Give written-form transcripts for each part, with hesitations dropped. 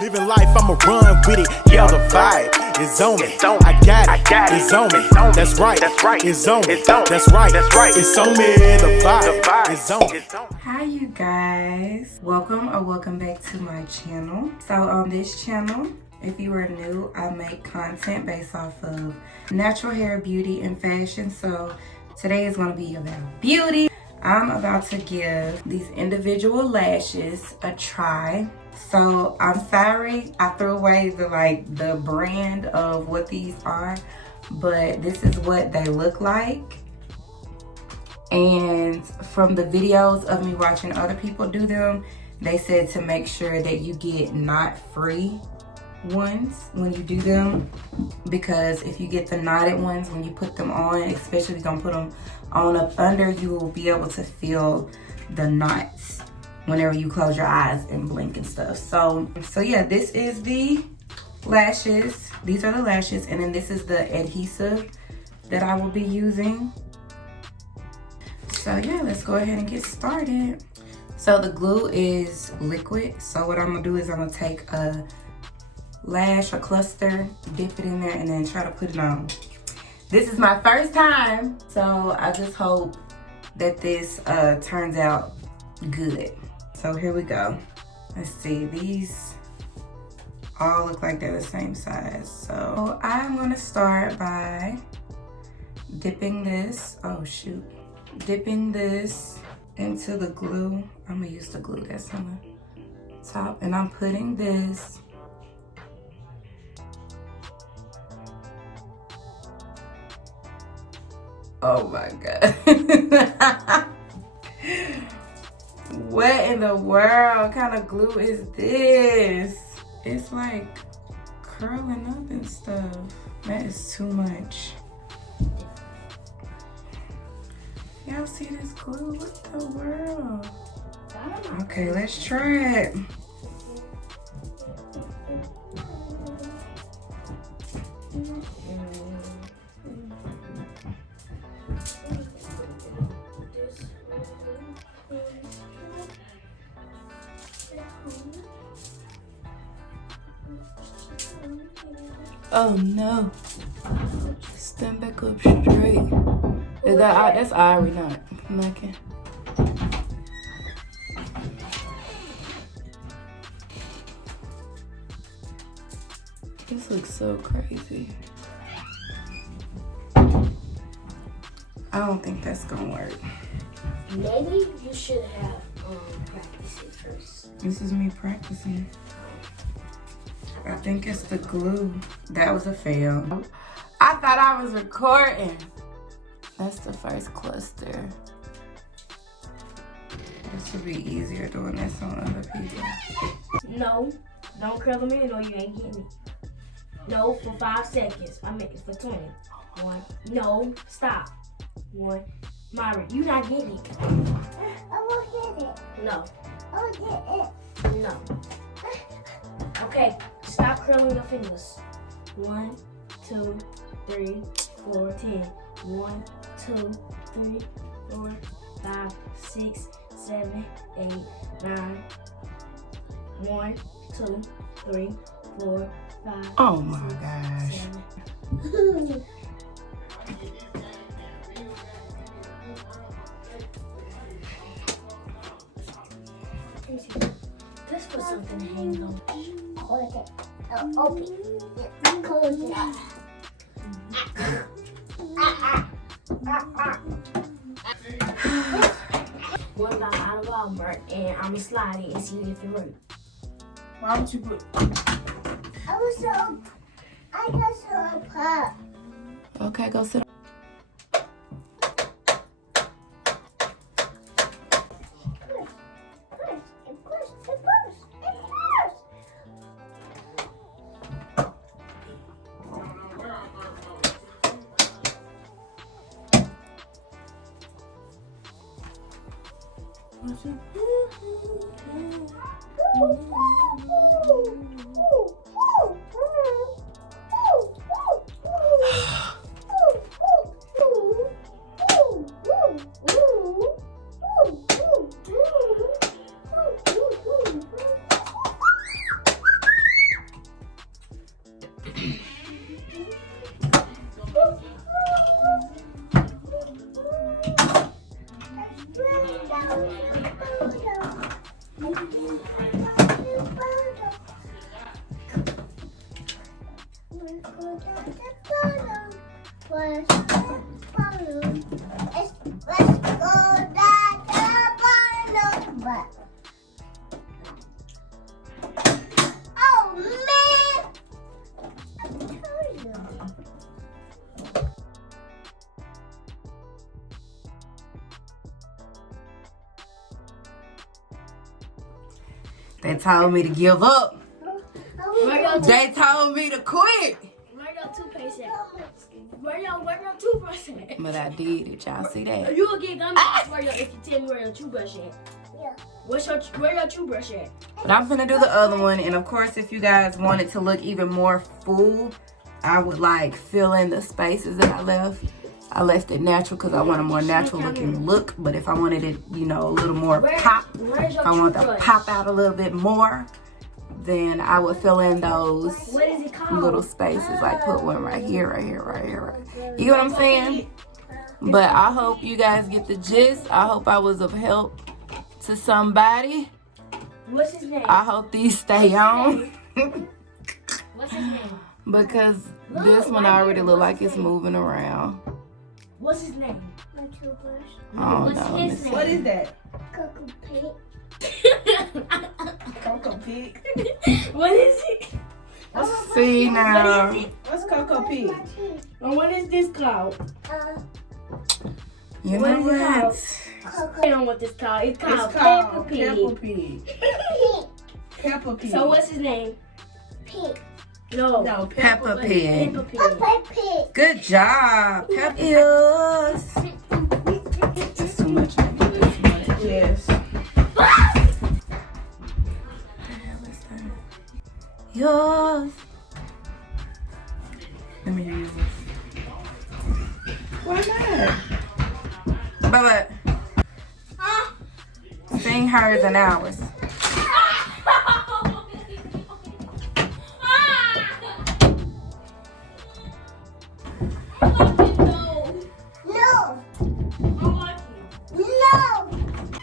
Living life, I'ma run with it. Yeah, the vibe is on me. I got it. It's on me. That's right. It's on me. That's right. It's on me. The vibe is on me. Hi you guys, welcome back to my channel. So on this channel, if you are new, I make content based off of natural hair, beauty, and fashion. So today is going to be about beauty. I'm about to give these individual lashes a try. So I'm sorry I threw away the brand of what these are, but this is what they look like. And from the videos of me watching other people do them, they said to make sure that you get knot-free ones when you do them, because if you get the knotted ones when you put them on, especially if you're gonna put them on up under, you will be able to feel the knots whenever you close your eyes and blink and stuff. So yeah, this is the lashes. These are the lashes, and then this is the adhesive that I will be using. So yeah, let's go ahead and get started. So the glue is liquid. So what I'm gonna do is I'm gonna take a lash, a cluster, dip it in there, and then try to put it on. This is my first time, so I just hope that this turns out good. So here we go. Let's see, these all look like they're the same size. So I'm gonna start by dipping this, dipping this into the glue. I'm gonna use the glue that's on the top, and I'm putting this oh my god. What in the world kind of glue is this? It's like curling up and stuff. That is too much. Y'all see this glue? What the world? Okay, let's try it. Oh no. Stand back up straight. Is that that's Irie, not Mackin. This looks so crazy. I don't think that's gonna work. Maybe you should have practiced it first. This is me practicing. I think it's the glue. That was a fail. I thought I was recording. That's the first cluster. This would be easier doing this on other people. No, don't curl them in or you ain't getting it. No, for 5 seconds. I mean, for 20. 1. No, stop. 1. Myra, you not getting it. I will get it. No. I will get it. No. Okay, stop curling your fingers. 1, 2, 3, 4, 10. 1, 2, 3, 4, 5, 6, 7, 8, 9. 1, 2, 3, 4, 5. Oh my gosh. 7. Let's put something to hang on. Close it. Oh, open it. Close it. What about out of Walmart, and I'm gonna slide it and see if it works. Why would you put? I got so pop. Okay, go sit. They told me to give up. Where your They told me to quit. Where your toothpaste at? Where your toothbrush at? But I did it. Y'all see that? You will get gummy if you tell me where your toothbrush at. Yeah. Where your toothbrush at? But I'm gonna do the other one. And of course, if you guys want it to look even more full, I would like fill in the spaces that I left. I left it natural because I want a more natural looking look. But if I wanted it, you know, a little more pop, Where's your if I want to toothbrush? pop out a little bit more, then I would fill in those What is it called? little spaces. Like put one right here, right here, right here, right. You know what I'm saying? But I hope you guys get the gist. I hope I was of help to somebody. What's his name? I hope these stay on. What's his name? Because this one already look like it's moving around. What's his name? My toothbrush. I don't What's know. his name? What is that? Cocoa pig. Cocoa pig. What is it? See now. What is it? What's cocoa pig? And what is this called? You What know is it called? what? I don't know what this called. It's called It's called Peppa Pig. Peppa Pig. Peppa Pig. So what's his name? Pig. No. No, Peppa Pig. Peppa Pig. Peppa Pig. Good job. Peppa. Yes. That's too much. Yes. Yours. Let me hear yours. Why not? But sing hers and ours. No.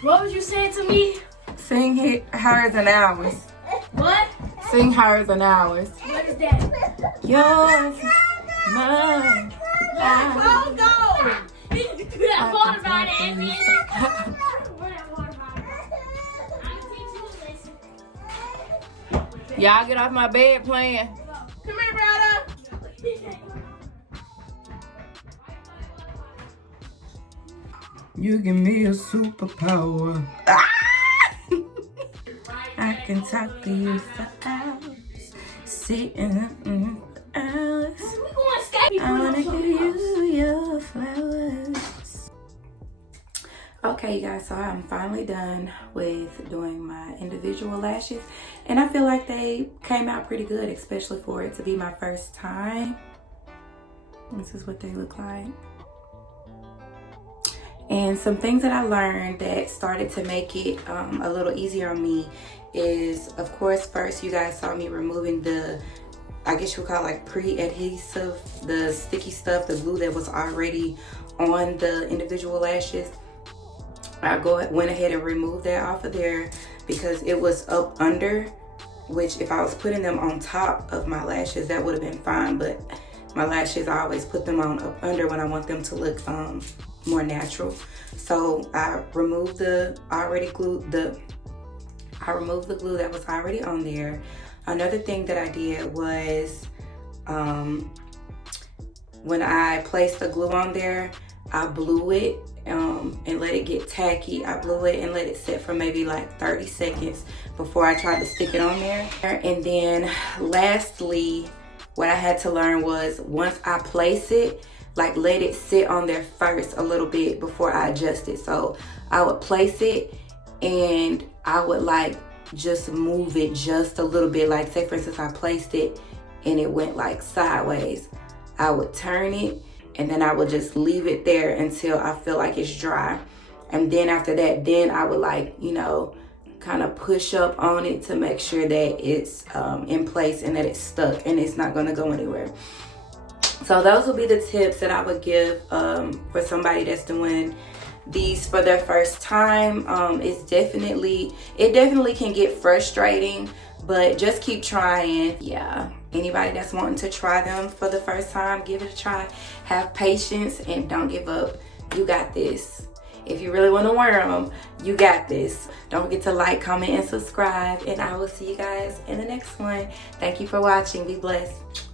What was you saying to me? Sing hers and ours. What? Sing hers and ours. What is that? Yours, mine. Oh, go. You need to do that water bottle and then. Where that water bottle? I'm gonna teach you a lesson. Y'all get off my bed playing. Come here, brother. You give me a superpower. Ah! I can talk to you for hours. Sitting hours. We going skating. I wanna give you your flowers. Okay, you guys, so I'm finally done with doing my individual lashes. And I feel like they came out pretty good, especially for it to be my first time. This is what they look like. And some things that I learned that started to make it a little easier on me is, of course, first you guys saw me removing the, I guess you would call it like pre-adhesive, the sticky stuff, the glue that was already on the individual lashes. I went ahead and removed that off of there because it was up under, which if I was putting them on top of my lashes, that would have been fine. But my lashes, I always put them on up under when I want them to look more natural. So I removed the glue that was already on there. Another thing that I did was when I placed the glue on there, I blew it and let it get tacky. I blew it and let it sit for maybe like 30 seconds before I tried to stick it on there. And then lastly, what I had to learn was once I place it, like let it sit on there first a little bit before I adjust it. So I would place it and I would like just move it just a little bit. Like say for instance, I placed it and it went like sideways. I would turn it and then I would just leave it there until I feel like it's dry. And then after that, then I would like, you know, kind of push up on it to make sure that it's in place and that it's stuck and it's not gonna go anywhere. So those will be the tips that I would give for somebody that's doing these for their first time. It definitely can get frustrating, but just keep trying. Yeah, anybody that's wanting to try them for the first time, give it a try. Have patience and don't give up. You got this. If you really want to wear them, you got this. Don't forget to like, comment, and subscribe. And I will see you guys in the next one. Thank you for watching. Be blessed.